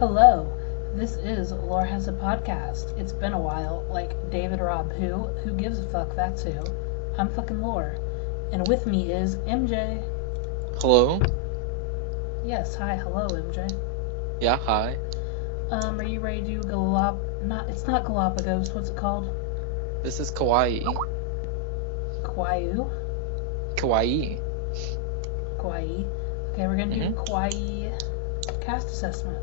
Hello, this is Laure has a podcast. It's been a while, like David Rob who gives a fuck, that's who. I'm fucking Laure. And with me is MJ. Hello? Yes, hi, hello MJ. Yeah, hi. Are you ready to do it's not Galapagos, what's it called? This is Kiwayu. Kiwayu? Kiwayu. Kiwayu. Okay, we're gonna do Kiwayu cast assessment.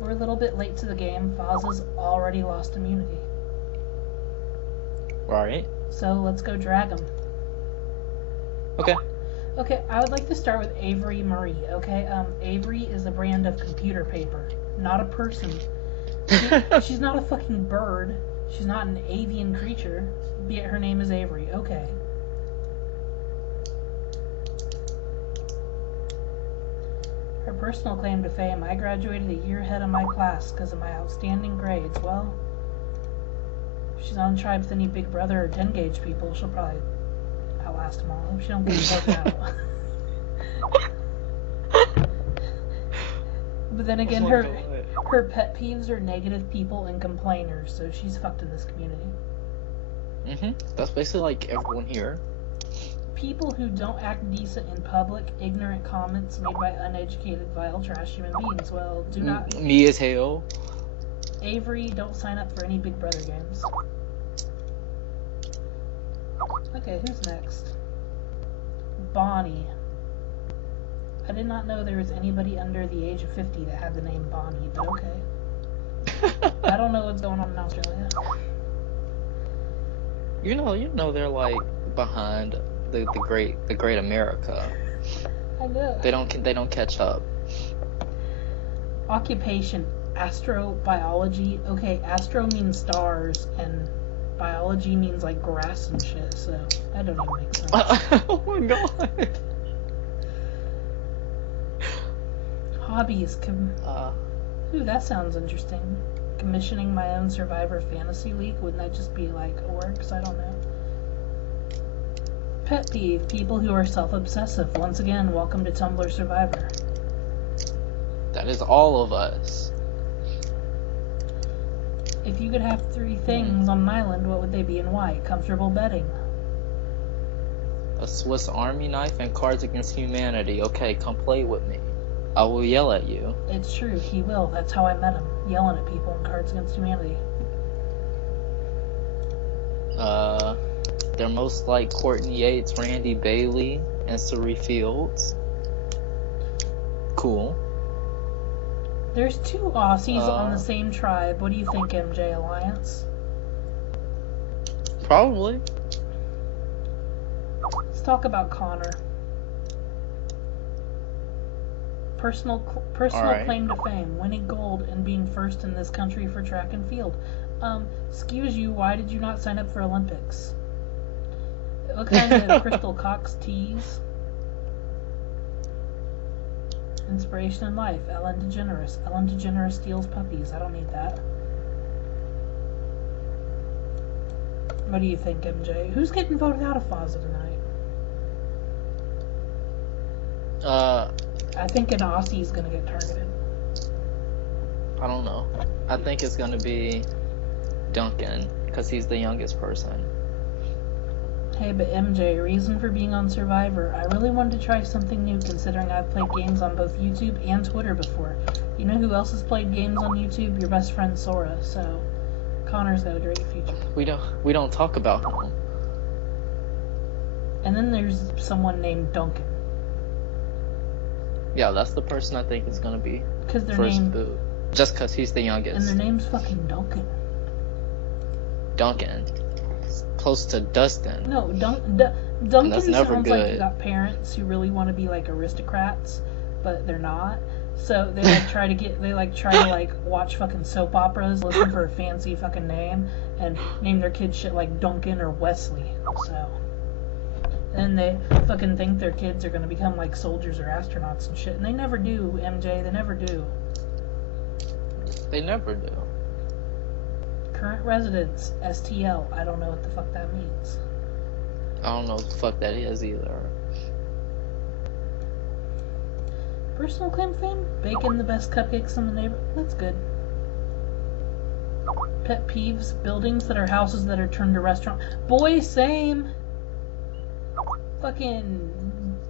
We're a little bit late to the game. Foz's already lost immunity. Right. So let's go drag him. Okay. Okay, I would like to start with Avery Marie, okay? Avery is a brand of computer paper, not a person. She's not a fucking bird. She's not an avian creature, yet her name is Avery. Okay. Her personal claim to fame: I graduated a year ahead of my class because of my outstanding grades. Well, if she's on tribe with any Big Brother or 10 gauge people, she'll probably outlast them all. She don't get voted out. But then again, her pet peeves are negative people and complainers, so she's fucked in this community. That's basically like everyone here. People who don't act decent in public, ignorant comments made by uneducated, vile, trash human beings. Well, do not. Me as hell. Avery, don't sign up for any Big Brother games. Okay, who's next? Bonnie. I did not know there was anybody under the age of 50 that had the name Bonnie, but okay. I don't know what's going on in Australia. You know they're like behind the great America. I know. They don't catch up. Occupation: astrobiology. Okay, astro means stars and biology means like grass and shit, so that don't even make sense. Oh my god. Hobbies. Ooh, that sounds interesting. Commissioning my own Survivor Fantasy League. Wouldn't that just be like orgs? I don't know. Pet peeve: people who are self-obsessive. Once again, welcome to Tumblr Survivor. That is all of us. If you could have 3 things on an island, what would they be and why? Comfortable bedding. A Swiss Army knife and Cards Against Humanity. Okay, come play with me. I will yell at you. It's true, he will. That's how I met him. Yelling at people in Cards Against Humanity. They're most like Courtney Yates, Randy Bailey, and Suri Fields. Cool. There's 2 Aussies on the same tribe. What do you think, MJ Alliance? Probably. Let's talk about Connor. Personal Alright. claim to fame: winning gold and being first in this country for track and field. Excuse you, why did you not sign up for Olympics? What kind of Crystal Cox teas? Inspiration in life: Ellen DeGeneres. Ellen DeGeneres steals puppies. I don't need that. What do you think, MJ? Who's getting voted out of Fozza tonight? I think an Aussie's gonna get targeted. I don't know. I think it's gonna be Duncan, because he's the youngest person. Hey, but MJ, reason for being on Survivor: I really wanted to try something new, considering I've played games on both YouTube and Twitter before. You know who else has played games on YouTube? Your best friend Sora. So Connor's got a great future. We don't talk about him. And then there's someone named Duncan. Yeah, that's the person I think is gonna be Because their first name, boot. Just because he's the youngest. and their name's fucking Duncan. Duncan. Close to Dustin. No, Duncan that's never sounds like you good. got parents who really want to be like aristocrats, but they're not. So they try to watch fucking soap operas, listen for a fancy fucking name, and name their kid shit like Duncan or Wesley. So and they fucking think their kids are gonna become like soldiers or astronauts and shit, and they never do, MJ. They never do. They never do. Current residence, STL. I don't know what the fuck that means. I don't know what the fuck that is either. Personal claim to fame? Baking the best cupcakes in the neighborhood. That's good. Pet peeves? Buildings that are houses that are turned to restaurant. Boy, same. Fucking...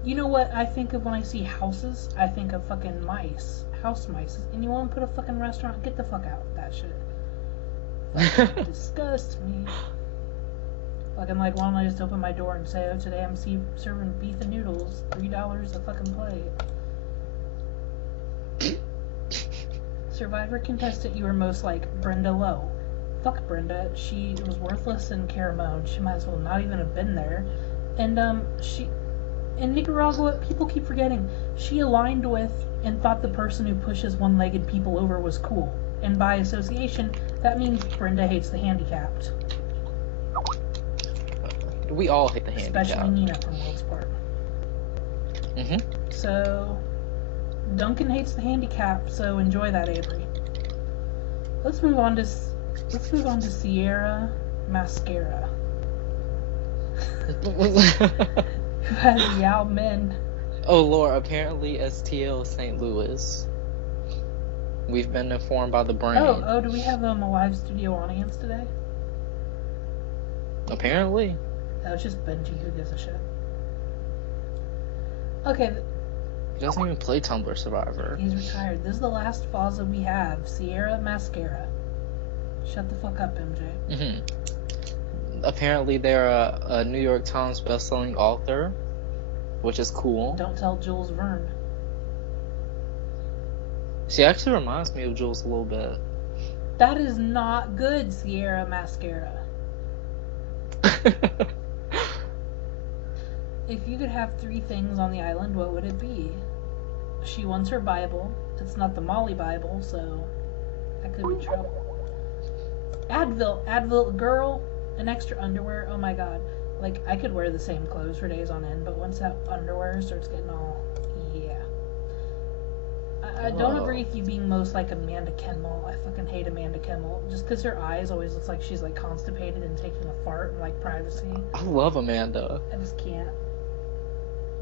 You know what I think of when I see houses? I think of fucking mice. House mice. And you want to put a fucking restaurant? Get the fuck out with that shit. Fucking disgusts me. Fucking like, why don't I just open my door and say, oh, today I'm serving beef and noodles. $3 a fucking plate. Survivor contestant you were most like. Brenda Lowe. Fuck Brenda. She was worthless in Caramone. She might as well not even have been there. And, she... In Nicaragua, people keep forgetting, she aligned with and thought the person who pushes one-legged people over was cool. And by association, that means Brenda hates the handicapped. We all hate the handicapped. Especially Nina from World's Part. So, Duncan hates the handicapped, so enjoy that, Avery. Let's move on to Sierra Mascara. Who has Yao Min. Oh, Laure, apparently STL St. Louis. We've been informed by the brain. Oh, do we have a live studio audience today? Apparently. No, it's just Benji who gives a shit. Okay. He doesn't even play Tumblr Survivor. He's retired. This is the last Faza we have. Sierra Mascara. Shut the fuck up, MJ. Apparently they're a New York Times best-selling author, which is cool. Don't tell Jules Verne. She actually reminds me of Jules a little bit. That is not good, Sierra Mascara. If you could have 3 things on the island, what would it be? She wants her Bible. It's not the Molly Bible, so that could be trouble. Advil girl. An extra underwear, oh my god. Like, I could wear the same clothes for days on end, but once that underwear starts getting all... Yeah. I don't agree with you being most like Amanda Kimmel. I fucking hate Amanda Kimmel. Just because her eyes always looks like she's, like, constipated and taking a fart and, like, privacy. I love Amanda. I just can't.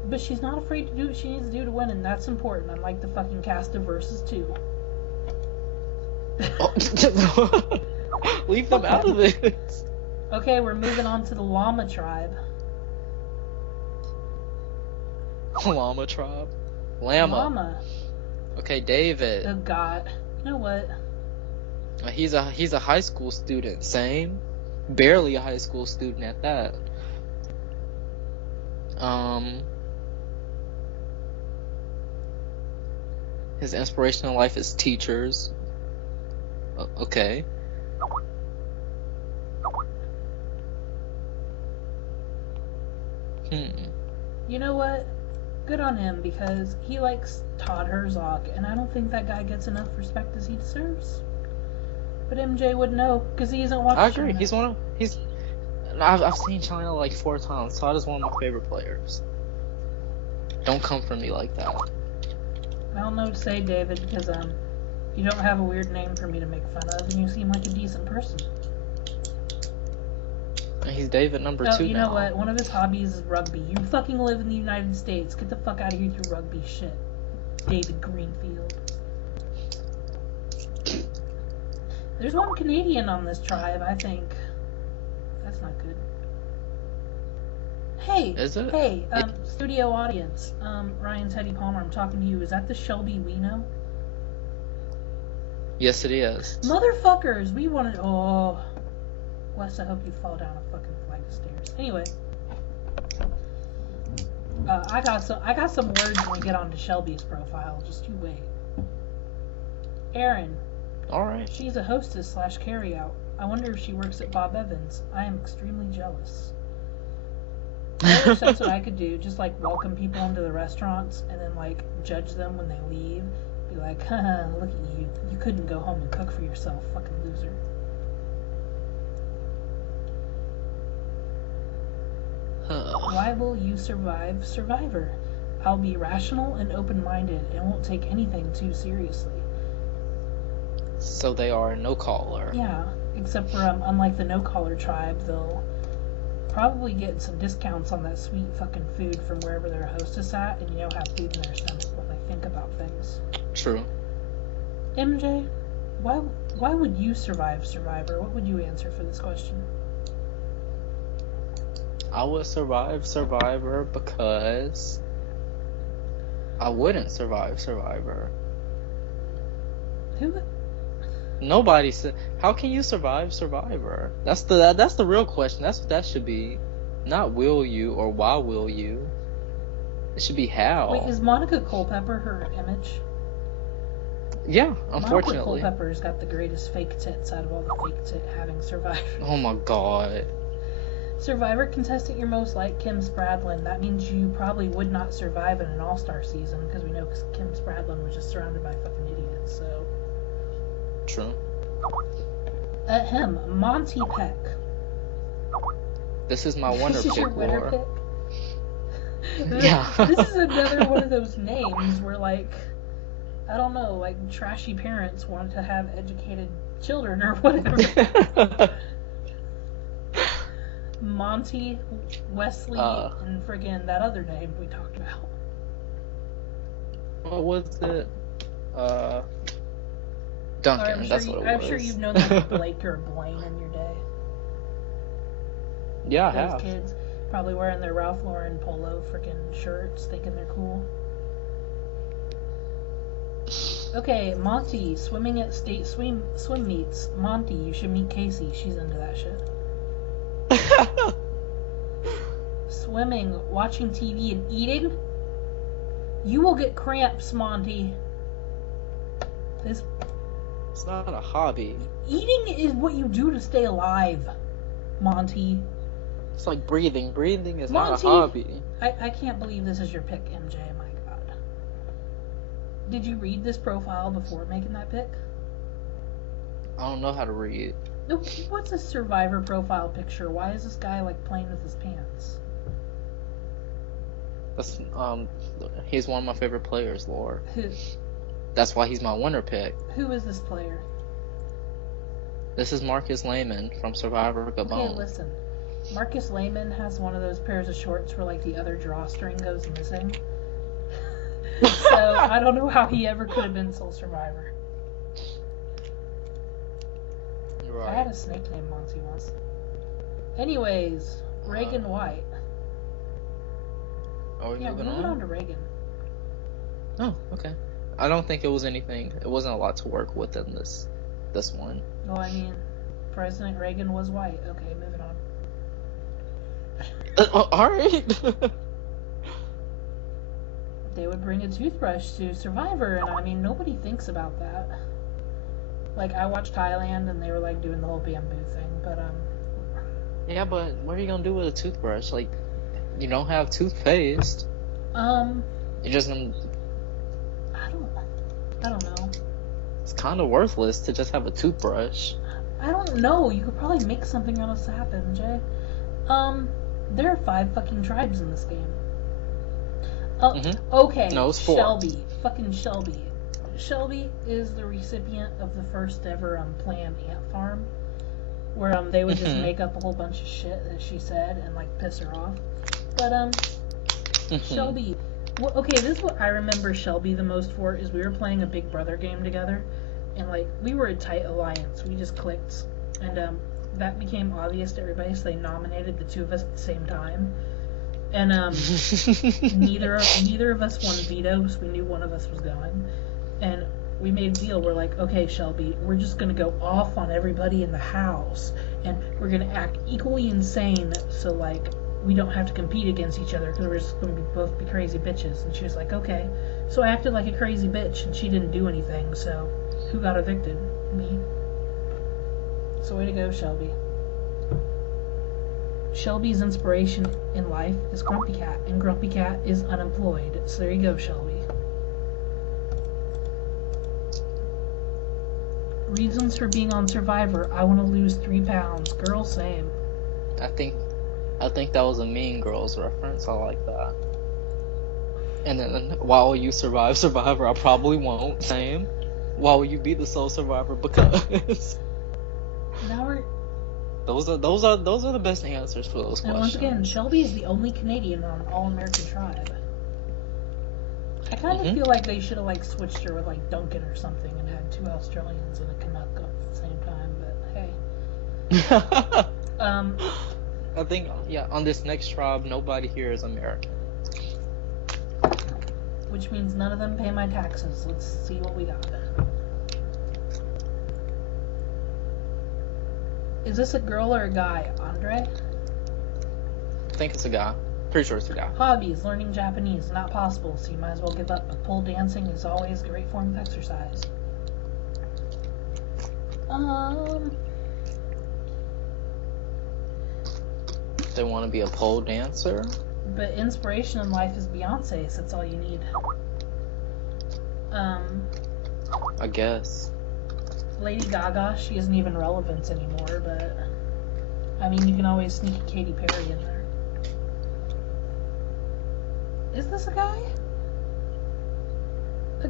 But she's not afraid to do what she needs to do to win, and that's important, unlike the fucking cast of Versus 2. Leave them out of this. Okay, we're moving on to the Llama Tribe. Llama Tribe? Llama. Llama. Okay, David. Oh god. You know what? He's a high school student. Same. Barely a high school student at that. His inspirational life is teachers. Okay. You know what? Good on him, because he likes Todd Herzog, and I don't think that guy gets enough respect as he deserves. But MJ would know, because he isn't watching. I agree. I've seen China like 4 times. Todd is one of my favorite players. Don't come for me like that. I don't know what to say, David, because you don't have a weird name for me to make fun of, and you seem like a decent person. He's David number 2 now. You know what? One of his hobbies is rugby. You fucking live in the United States. Get the fuck out of here with your rugby shit. David Greenfield. There's one Canadian on this tribe, I think. That's not good. Hey! Is it? Hey, studio audience. Ryan Teddy Palmer, I'm talking to you. Is that the Shelby we know? Yes, it is. Motherfuckers! We wanted... Oh... Wes, I hope you fall down a fucking flight of stairs. Anyway, I got some words when we get onto Shelby's profile. Just you wait. Erin. All right. She's a hostess / carryout. I wonder if she works at Bob Evans. I am extremely jealous. I wish that's what I could do. Just like welcome people into the restaurants and then like judge them when they leave. Be like, haha, look at you. You couldn't go home and cook for yourself, fucking loser. Why will you survive Survivor? I'll be rational and open-minded and won't take anything too seriously. So they are a no-caller. Yeah, except for unlike the no-caller tribe, they'll probably get some discounts on that sweet fucking food from wherever their hostess at, and have food in their stomach while they think about things. True. MJ, why would you survive Survivor? What would you answer for this question? I would survive Survivor because I wouldn't survive Survivor. Who? Nobody said. How can you survive Survivor? That's the real question. That's what that should be. Not will you or why will you. It should be how. Wait, is Monica Culpepper her image? Yeah, unfortunately. Monica Culpepper's got the greatest fake tits out of all the fake tit having survived. Oh my god. Survivor contestant you're most like, Kim Spradlin. That means you probably would not survive in an all-star season, because we know Kim Spradlin was just surrounded by fucking idiots, so... True. Him, Monty Peck. This is my winner This is pick, your winner Laure. pick? Yeah. This is another one of those names where, like, I don't know, like, trashy parents wanted to have educated children or whatever. Monty, Wesley, and friggin' that other name we talked about. What was it? Duncan, that's what it was. I'm sure you've known like Blake or Blaine in your day. Yeah, I Those have. kids probably wearing their Ralph Lauren polo freaking shirts, thinking they're cool. Okay, Monty, swimming at state swim meets. Monty, you should meet Casey. She's into that shit. Swimming, watching TV, and eating? You will get cramps, Monty. It's not a hobby. Eating is what you do to stay alive, Monty. It's like breathing. Breathing is Monty, not a hobby. I can't believe this is your pick, MJ. My God. Did you read this profile before making that pick? I don't know how to read. No, what's a Survivor profile picture? Why is this guy like playing with his pants? That's he's one of my favorite players, Laure. Who? That's why he's my winner pick. Who is this player? This is Marcus Lehman from Survivor Gabon. Okay, listen. Marcus Lehman has one of those pairs of shorts where like the other drawstring goes missing. So I don't know how he ever could have been sole survivor. Right. I had a snake named Monty once. Anyways, Reagan White. Oh, Yeah, moving moving on on? to Reagan. Oh, okay. I don't think it was anything. It wasn't a lot to work with in this one. Well, I mean, President Reagan was white. Okay, moving on. All right. They would bring a toothbrush to Survivor, and I mean, nobody thinks about that. Like, I watched Thailand, and they were, like, doing the whole bamboo thing, but, Yeah, but what are you gonna do with a toothbrush? Like, you don't have toothpaste. You're just gonna... I don't know. It's kind of worthless to just have a toothbrush. I don't know. You could probably make something out of sap, MJ. There are 5 fucking tribes in this game. Okay. No, it's 4. Shelby. Fucking Shelby. Shelby is the recipient of the first ever planned ant farm, where they would just make up a whole bunch of shit that she said and like piss her off. But Shelby. Well, okay, this is what I remember Shelby the most for, is we were playing a Big Brother game together, and, like, we were a tight alliance. We just clicked, and, that became obvious to everybody, so they nominated the 2 of us at the same time. And, neither of us won veto, so we knew one of us was going. And we made a deal, we're like, okay, Shelby, we're just gonna go off on everybody in the house, and we're gonna act equally insane, so, like, we don't have to compete against each other because we're just going to both be crazy bitches. And she was like, okay. So I acted like a crazy bitch and she didn't do anything. So who got evicted? Me. So way to go, Shelby. Shelby's inspiration in life is Grumpy Cat, and Grumpy Cat is unemployed. So there you go, Shelby. Reasons for being on Survivor. I want to lose 3 pounds. Girl, same. I think that was a Mean Girls reference. I like that. And then, why will you survive Survivor? I probably won't. Same. Why will you be the sole survivor? Because Now we're... those are the best answers for those And questions. once again, Shelby is the only Canadian on an all-American tribe. I kind of feel like they should have like switched her with like Duncan or something and had 2 Australians and a Canuck at the same time. But hey, I think on this next tribe, nobody here is American. which means none of them pay my taxes. Let's see what we got. Is this a girl or a guy, Andre? I think it's a guy. Pretty sure it's a guy. Hobbies: learning Japanese, not possible, so you might as well give up. But pole dancing is always a great form of exercise. They want to be a pole dancer. But inspiration in life is Beyonce, so that's all you need. I guess. Lady Gaga, she isn't even relevant anymore, but I mean, you can always sneak a Katy Perry in there. Is this a guy? A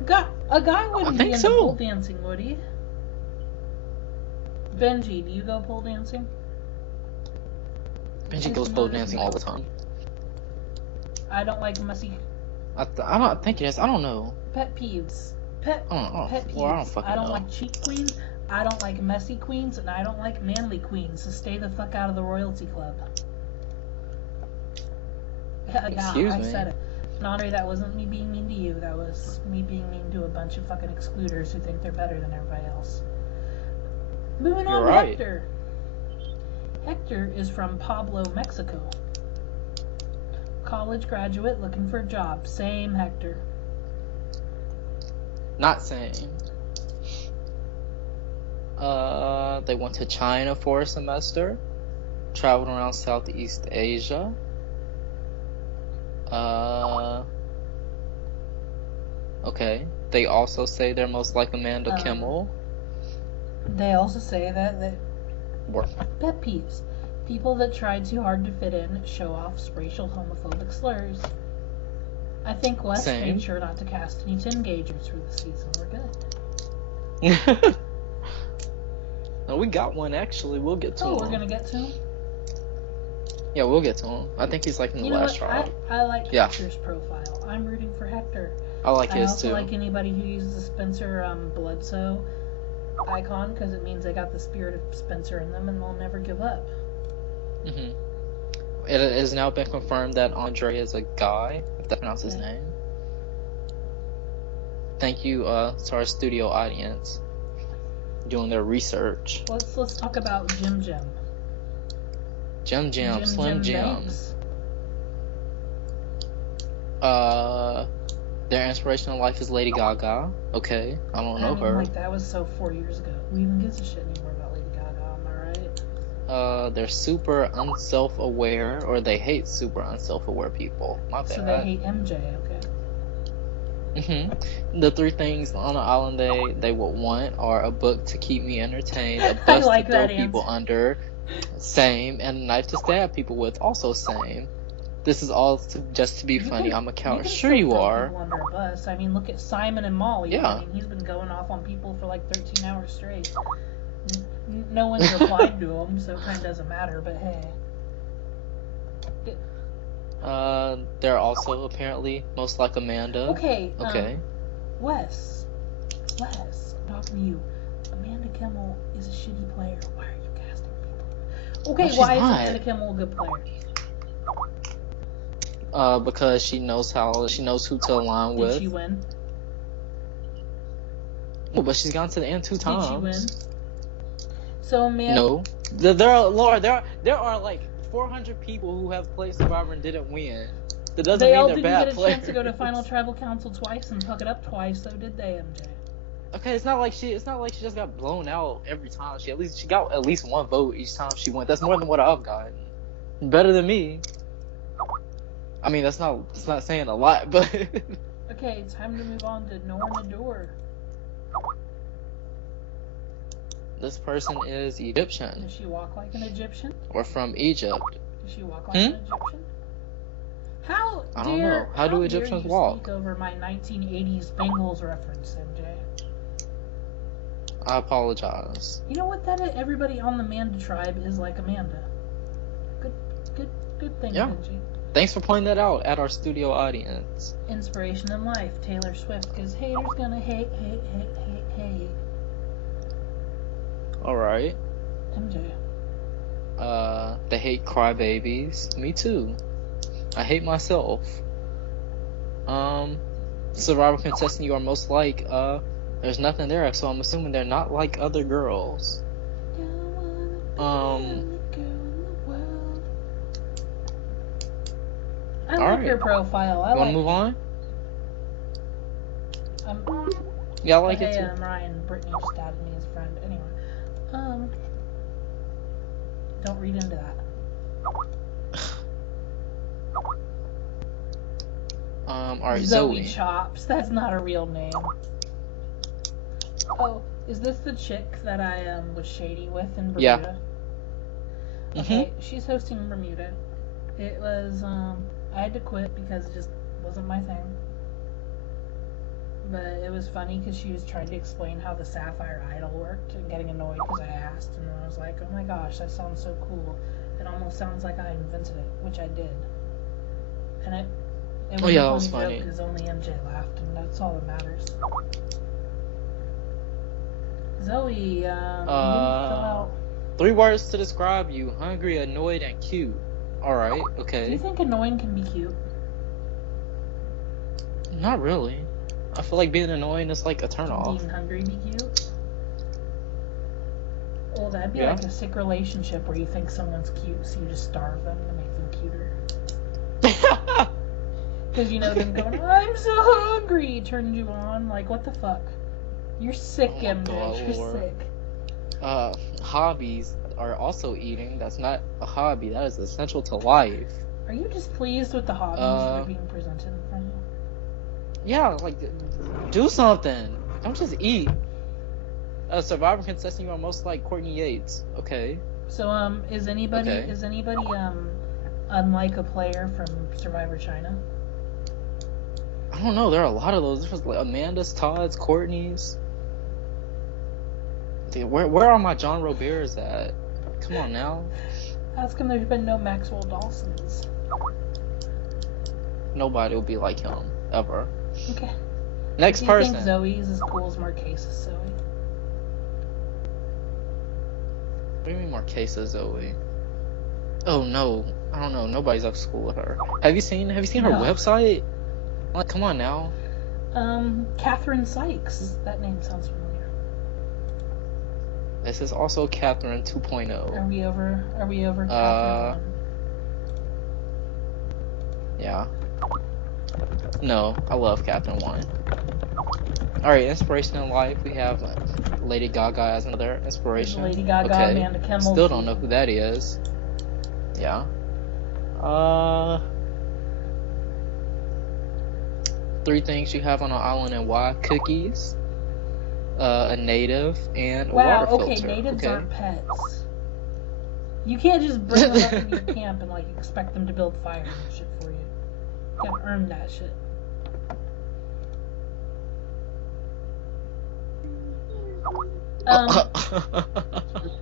guy wouldn't be into pole dancing, would he? Benji, do you go pole dancing? Benji goes pole dancing all the time. I don't like messy. I don't think it is. I don't know. Pet peeves. Pet peeves. Well, I don't fucking know. like cheap queens. I don't like messy queens, and I don't like manly queens. So stay the fuck out of the royalty club. Excuse me. I said it. And Andre, that wasn't me being mean to you. That was me being mean to a bunch of fucking excluders who think they're better than everybody else. Moving on to Hector. Hector is from Pueblo, Mexico. College graduate looking for a job. Same, Hector. Not same. They went to China for a semester. Traveled around Southeast Asia. Okay. They also say they're most like Amanda Kimmel. They also say that pet peeves. People that try too hard to fit in, show off racial homophobic slurs. I think Wes made sure not to cast any 10 gaugers for the season. We're good. No, we got one actually. We'll get to him. Oh, we're gonna get to him? Yeah, we'll get to him. I think he's like in the last trial. I like Hector's profile. I'm rooting for Hector. I like his too. I also like anybody who uses the Spencer Bledsoe icon, because it means they got the spirit of Spencer in them and they'll never give up. Mm-hmm. It has now been confirmed that Andre is a guy, if that's pronounced his name. Thank you to our studio audience doing their research. Let's talk about Jim. Slim Jim. Their inspirational life is Lady Gaga. Okay, I don't know her. Like, that was so 4 years ago. Who even gives a shit anymore about Lady Gaga? Am I right? They're super unself-aware, or they hate super unself-aware people. My bad. So they hate MJ. Okay. The 3 things on the island they would want are a book to keep me entertained, a bus to throw people under, same, and a knife to stab people with, also same. This is all just to be funny. I'm a coward. Sure you are. Under a bus. I mean, look at Simon and Molly. Yeah. I mean, he's been going off on people for like 13 hours straight. No one's replied to him, so it kind of doesn't matter. But hey. They're also apparently most like Amanda. Okay. Okay. Wes, I'm talking to you. Amanda Kimmel is a shitty player. Why are you casting people? Okay, why is Amanda Kimmel a good player? Because she knows who to align with. Did she win? Oh, but she's gone to the end 2 times. Did she win? So Amanda. No. There are like 400 people who have played Survivor and didn't win. That doesn't mean they're bad players. They all didn't get a chance to go to Final Tribal Council twice and fuck it up twice, so did they, MJ? Okay, it's not like she just got blown out every time. She got at least 1 vote each time she went. That's more than what I've gotten. Better than me. I mean, it's not saying a lot, but okay, time to move on to Norma Door. This person is Egyptian. Does she walk like an Egyptian? Or from Egypt. Does she walk like an Egyptian? I don't know. How do Egyptians walk? Speak over my 1980s Bengals reference, MJ. I apologize. You know what? Everybody on the Manda tribe is like Amanda. Good thing, yeah. Benji. Thanks for pointing that out at our studio audience. Inspiration in life, Taylor Swift, because haters gonna hate. Alright. MJ. They hate crybabies. Me too. I hate myself. Survivor contestant you are most like, there's nothing there, so I'm assuming they're not like other girls. I like her profile. I you wanna move on? Yeah, I like it too. Ryan, Brittany just added me as a friend. Anyway, don't read into that. Alright, Zoe Chops. That's not a real name. Oh, is this the chick that I was shady with in Bermuda? Yeah. Okay, she's hosting Bermuda. It was I had to quit because it just wasn't my thing. But it was funny because she was trying to explain how the Sapphire Idol worked and getting annoyed because I asked, and I was like, oh my gosh, that sounds so cool. It almost sounds like I invented it, which I did. And it was a funny joke because only MJ laughed, and that's all that matters. Zoe, you didn't fill out... 3 words to describe you: hungry, annoyed, and cute. Alright, okay. Do you think annoying can be cute? Not really. I feel like being annoying is like a turn off. Being hungry be cute? Well, that'd be like a sick relationship where you think someone's cute, so you just starve them to make them cuter. Because you know them going, I'm so hungry, turns you on. Like, what the fuck? You're sick, MJ. You're sick. Hobbies are also eating. That's not a hobby. That is essential to life. Are you just pleased with the hobbies that are being presented in front of you? Yeah, like, do something. Don't just eat. Survivor contestant you are most like Courtney Yates. Okay. So, is anybody unlike a player from Survivor China? I don't know. There are a lot of those. There's like Amanda's, Todd's, Courtney's. Dude, where are my John Roberts at? Come on now. Ask him there's been no Maxwell Dawsons. Nobody will be like him, ever. Okay. Next person. Do you think Zoe's as cool as Marquesas Zoe? What do you mean Marquesas Zoe? Oh no. I don't know. Nobody's up to school with her. Have you seen her website? Like, come on now. Catherine Sykes. That name sounds familiar. This is also Catherine 2.0. Are we over Catherine 1? Yeah. No, I love Catherine 1. Alright, inspiration in life. We have Lady Gaga as another inspiration. Lady Gaga, okay. Amanda Kimmel. Still don't know who that is. Yeah. 3 things you have on an island and why: cookies, a native, and a water filter. Wow, okay, natives aren't pets. You can't just bring them up in your camp and like expect them to build fire and shit for you. You gotta earn that shit.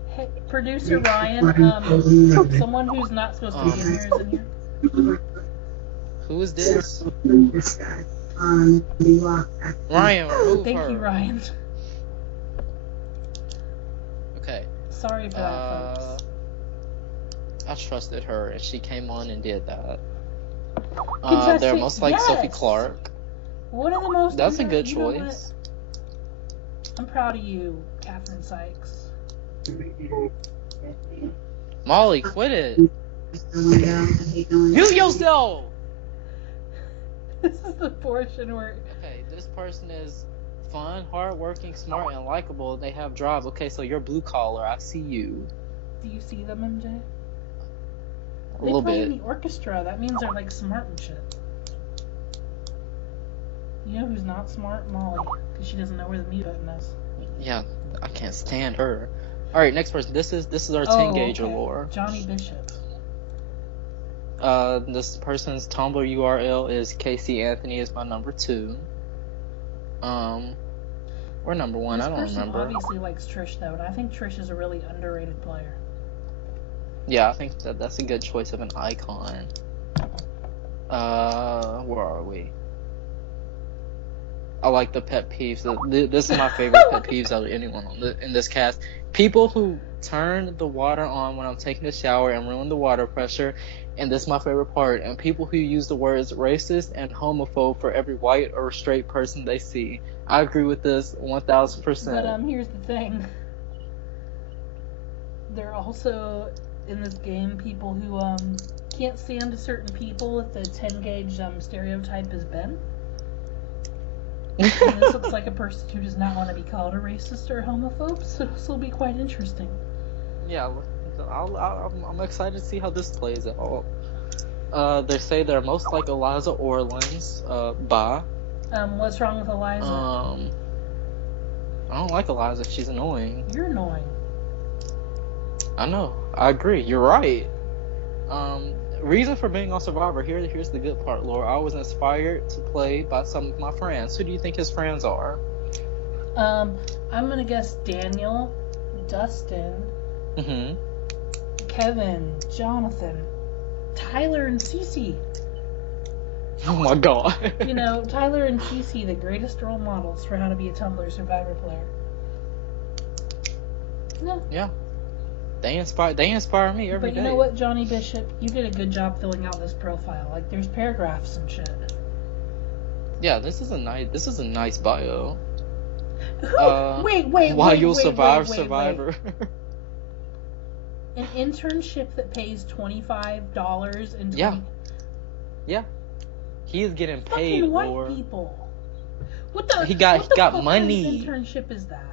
Hey, producer Ryan, someone who's not supposed to be in here is in here. Who is this? Ryan, remove Thank her. you, Ryan. Okay. Sorry for that, folks. I trusted her, and she came on and did that. They're most like Sophie Clark. One of the most. That's a good choice. I'm proud of you, Catherine Sykes. Molly, quit it. Mute yourself. This is the portion where. Okay, this person is fun, hardworking, smart, and likable. They have drive. Okay, so you're blue collar. I see you. Do you see them, MJ? A little bit. They play in the orchestra. That means they're like smart and shit. You know who's not smart? Molly, because she doesn't know where the mute button is. Yeah, I can't stand her. All right, next person. This is our 10-gauger, Laure. Johnny Bishop. This person's Tumblr URL is Casey Anthony is my number 2. Or number 1, I don't remember. This person obviously likes Trish though, and I think Trish is a really underrated player. Yeah, I think that's a good choice of an icon. Where are we? I like the pet peeves. This is my favorite pet peeves out of anyone in this cast. People who turn the water on when I'm taking a shower and ruin the water pressure, and this is my favorite part. And people who use the words racist and homophobe for every white or straight person they see. I agree with this 1000%. But here's the thing. There are also in this game people who can't stand a certain people if the 10 gauge stereotype is Ben. And this looks like a person who does not want to be called a racist or homophobe, so this will be quite interesting. Yeah, I'm excited to see how this plays out. They say they're most like Eliza Orlins. Bye. What's wrong with Eliza? I don't like Eliza. She's annoying. You're annoying. I know. I agree. You're right. Reason for being on Survivor. Here's the good part, Laura. I was inspired to play by some of my friends. Who do you think his friends are? I'm gonna guess Daniel, Dustin, Kevin, Jonathan, Tyler, and Cece. Oh my god. You know, Tyler and Cece, the greatest role models for how to be a Tumblr Survivor player. No. Yeah. They inspire me every day. But you know what, Johnny Bishop? You did a good job filling out this profile. Like, there's paragraphs and shit. Yeah, this is a nice bio. Wait. While you'll survive Survivor. An internship that pays $25 and Yeah. He is getting paid. Fucking white Laura. people. What the? He got money. What kind of internship is that?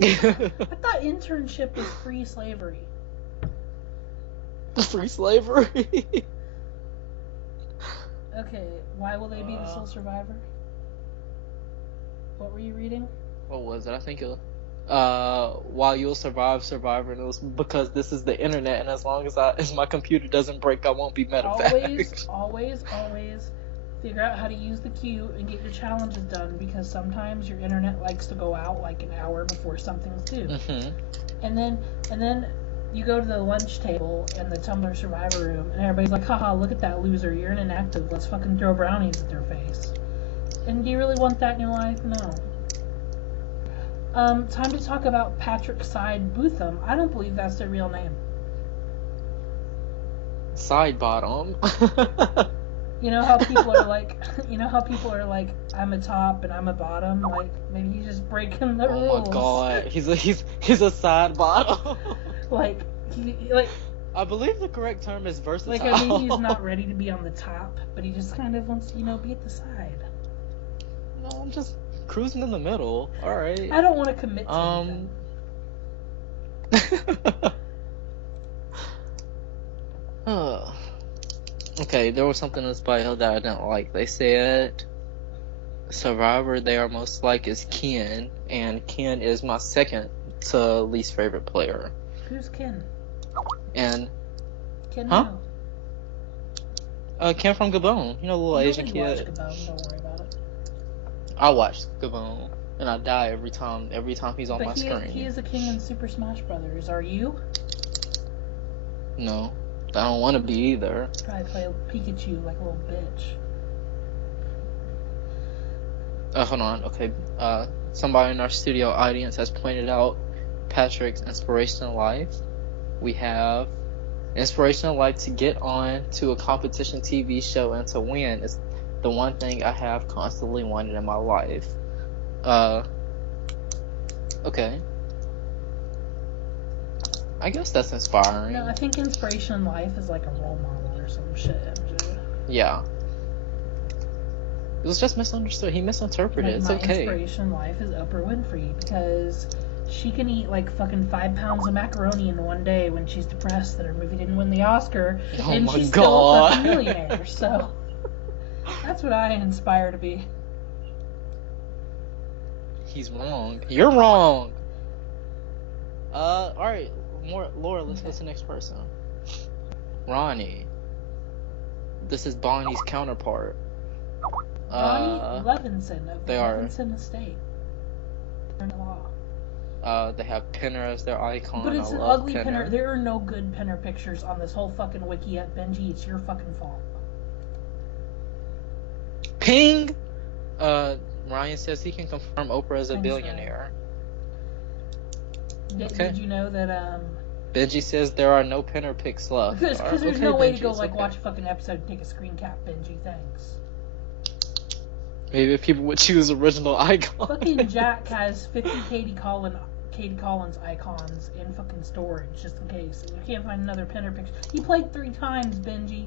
I thought internship was free slavery. Free slavery? Okay, why will they be the sole survivor? What were you reading? What was it? I think it was, while you'll survive Survivor, and it was because this is the internet, and as long as my computer doesn't break, I won't be medevac. Always figure out how to use the queue and get your challenges done, because sometimes your internet likes to go out like an hour before something's due. And then you go to the lunch table in the Tumblr Survivor room, and everybody's like, haha, look at that loser, you're inactive, let's fucking throw brownies at their face. And do you really want that in your life? No. Time to talk about Patrick Side Bootham. I don't believe that's their real name. Side bottom. You know how people are like, I'm a top and I'm a bottom. Like, maybe he's just breaking the rules. Oh my god, he's a side bottom. like. I believe the correct term is versatile. Like, I mean, he's not ready to be on the top, but he just kind of wants to, be at the side. No, I'm just cruising in the middle. All right. I don't want to commit to anything. Okay, there was something in this bio that I didn't like. They said Survivor they are most like is Ken, and Ken is my second to least favorite player. Who's Ken? And Ken Ken from Gabon, the little Asian kid. Gabon, don't worry about it. I watched Gabon, and I die every time he's on my screen. He is a king in Super Smash Brothers. Are you? No. I don't want to be either. Probably play Pikachu like a little bitch. Hold on. Okay. Somebody in our studio audience has pointed out Patrick's inspirational life. We have inspirational life to get on to a competition TV show and to win is the one thing I have constantly wanted in my life. Okay. I guess that's inspiring. No, I think inspiration in life is like a role model or some shit, MJ. Yeah. It was just misunderstood. He misinterpreted. It's okay. My inspiration in life is Oprah Winfrey, because she can eat like fucking 5 pounds of macaroni in one day when she's depressed that her movie didn't win the Oscar, and she's still a fucking millionaire. So that's what I aspire to be. He's wrong. You're wrong. All right. Laura, let's go to the next person. Ronnie. This is Bonnie's counterpart. Ronnie Levinson of the Levinson Estate. They have Pinner as their icon. But it's an ugly Pinner. There are no good Pinner pictures on this whole fucking wiki at Benji. It's your fucking fault. Ping! Ryan says he can confirm Oprah is a Thanks, billionaire. Did you know that, Benji says there are no pin or picks left. Because there's no way to go, watch a fucking episode and take a screen cap, Benji, thanks. Maybe if people would choose original icon. Fucking Jack has 50 Katie Collins icons in fucking storage, just in case. And you can't find another pin or picture. He played 3 times, Benji.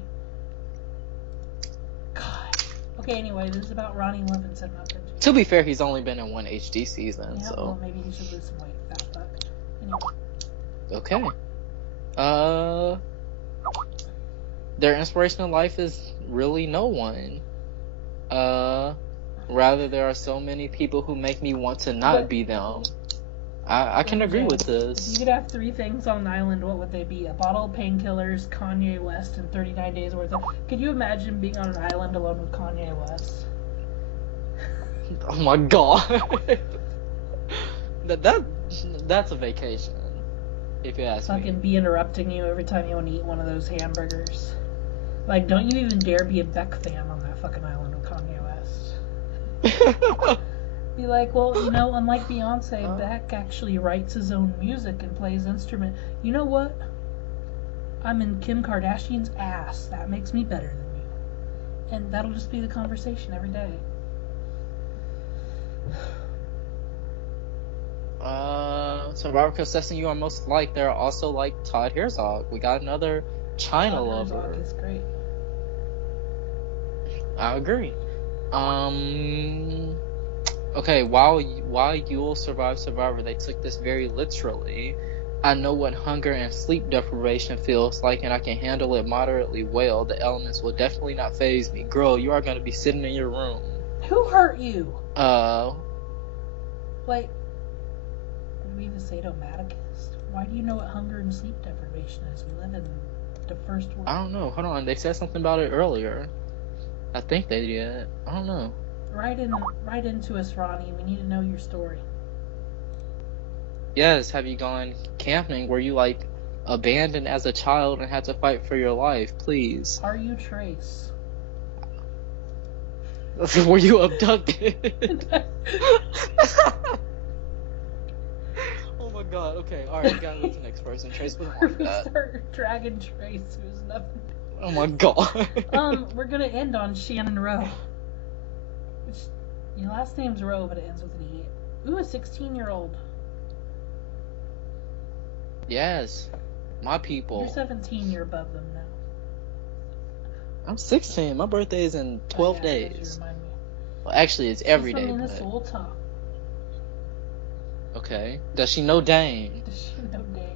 God. Okay, anyway, this is about Ronnie Levinson, not Benji. To be fair, he's only been in one HD season, yeah, so... well, maybe he should lose some weight, fat fuck. Okay. Anyway. Their inspirational life is really no one. Rather, there are so many people who make me want to not be them. I can agree with this. If you could have 3 things on an island, what would they be? A bottle of painkillers, Kanye West, and 39 days worth of... Could you imagine being on an island alone with Kanye West? Oh my god. That's a vacation, if you ask me. Fucking be interrupting you every time you want to eat one of those hamburgers. Like, don't you even dare be a Beck fan on that fucking island with Kanye West. Be like, well, unlike Beyonce, Beck actually writes his own music and plays instrument. You know what? I'm in Kim Kardashian's ass. That makes me better than you. And that'll just be the conversation every day. Survivor contestant you are most like. They're also like Todd Herzog. We got another China lover. Herzog is great. I agree. Okay, while you'll survive Survivor, they took this very literally. I know what hunger and sleep deprivation feels like, and I can handle it moderately well. The elements will definitely not faze me. Girl, you are going to be sitting in your room. Who hurt you? Like, are we the sadomasochist? Why do you know what hunger and sleep deprivation is? We live in the first world. I don't know. Hold on. They said something about it earlier. I think they did. I don't know. Write into us, Ronnie. We need to know your story. Yes, have you gone camping? Were you, like, abandoned as a child and had to fight for your life? Please. Are you Trace? Were you abducted? Oh my god, okay. Alright, we gotta move to the next person. Trace wouldn't want that. Start dragging Trace, who's nothing. Oh my god. We're gonna end on Shannon Rowe. Which, your last name's Rowe, but it ends with an E. Ooh, a 16-year-old. Yes. My people. You're 17, you're above them now. I'm 16. My birthday is in 12 days. Remind me. Well, actually, it's every She's day. from Minnesota. Okay. Does she know Dane? Does she know Dane?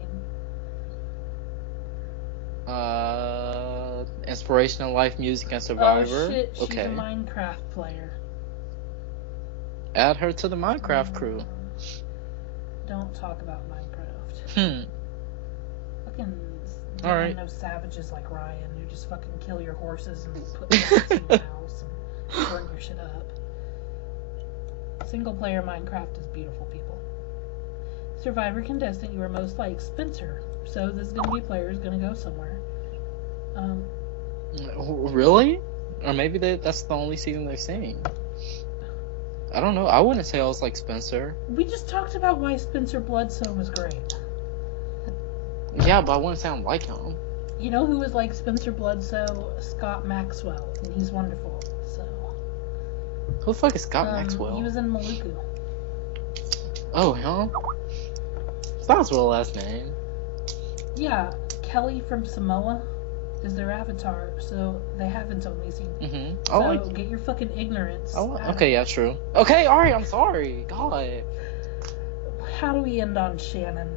Inspirational life, music, and Survivor. Oh shit, she's okay. a Minecraft player. Add her to the Minecraft crew. Don't talk about Minecraft. Fucking Alright. no savages like Ryan who just fucking kill your horses and put pets in your house and burn your shit up. Single player Minecraft is beautiful, people. Survivor contestant you are most like Spencer. So this is gonna be player who's gonna go somewhere. Really? Or maybe that's the only season they're seeing. I don't know. I wouldn't say I was like Spencer. We just talked about why Spencer Bledsoe was great. Yeah, but I wouldn't say I'm like him. You know who was like Spencer Bledsoe? Scott Maxwell. And he's wonderful. So. Who the fuck is Scott Maxwell? He was in Maluku. Oh, him? That's her last name. Yeah, Kelly from Samoa is their avatar, so they haven't only seen. Mm-hmm. So get your fucking ignorance. Okay, yeah, true. Okay, alright, I'm sorry. God. How do we end on Shannon?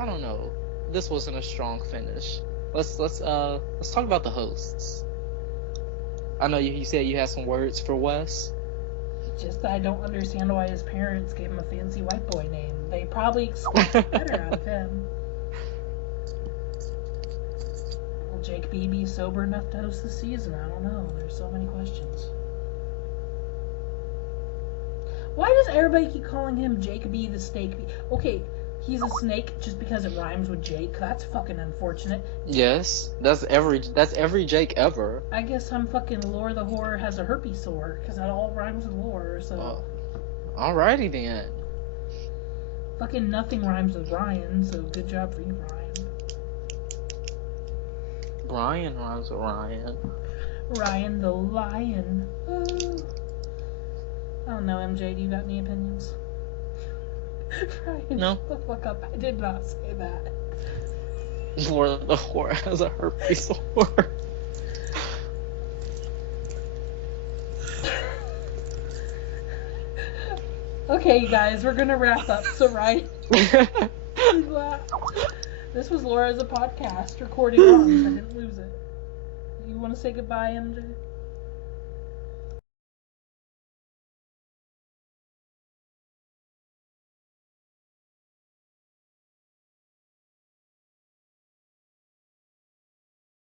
I don't know. This wasn't a strong finish. Let's talk about the hosts. I know you said you had some words for Wes. Just I don't understand why his parents gave him a fancy white boy name. They probably expected better out of him. Will Jake B be sober enough to host the season? I don't know. There's so many questions. Why does everybody keep calling him Jake B the Steak B? Okay, he's a snake just because it rhymes with Jake. That's fucking unfortunate. Yes, that's every Jake ever. I guess I'm fucking Laure the whore has a herpes sore because that all rhymes with Laure. So alrighty then. Fucking nothing rhymes with Ryan. So good job for you, Ryan. Brian rhymes with Ryan. Ryan the lion. Oh. I don't know, MJ. Do you got any opinions? Ryan, no. Shut the fuck up. I did not say that. Laure the whore has a herpes sore. Okay, you guys, we're gonna wrap up. So, Ryan. This was Laura as a podcast recording wrong, so I didn't lose it. You want to say goodbye, MJ?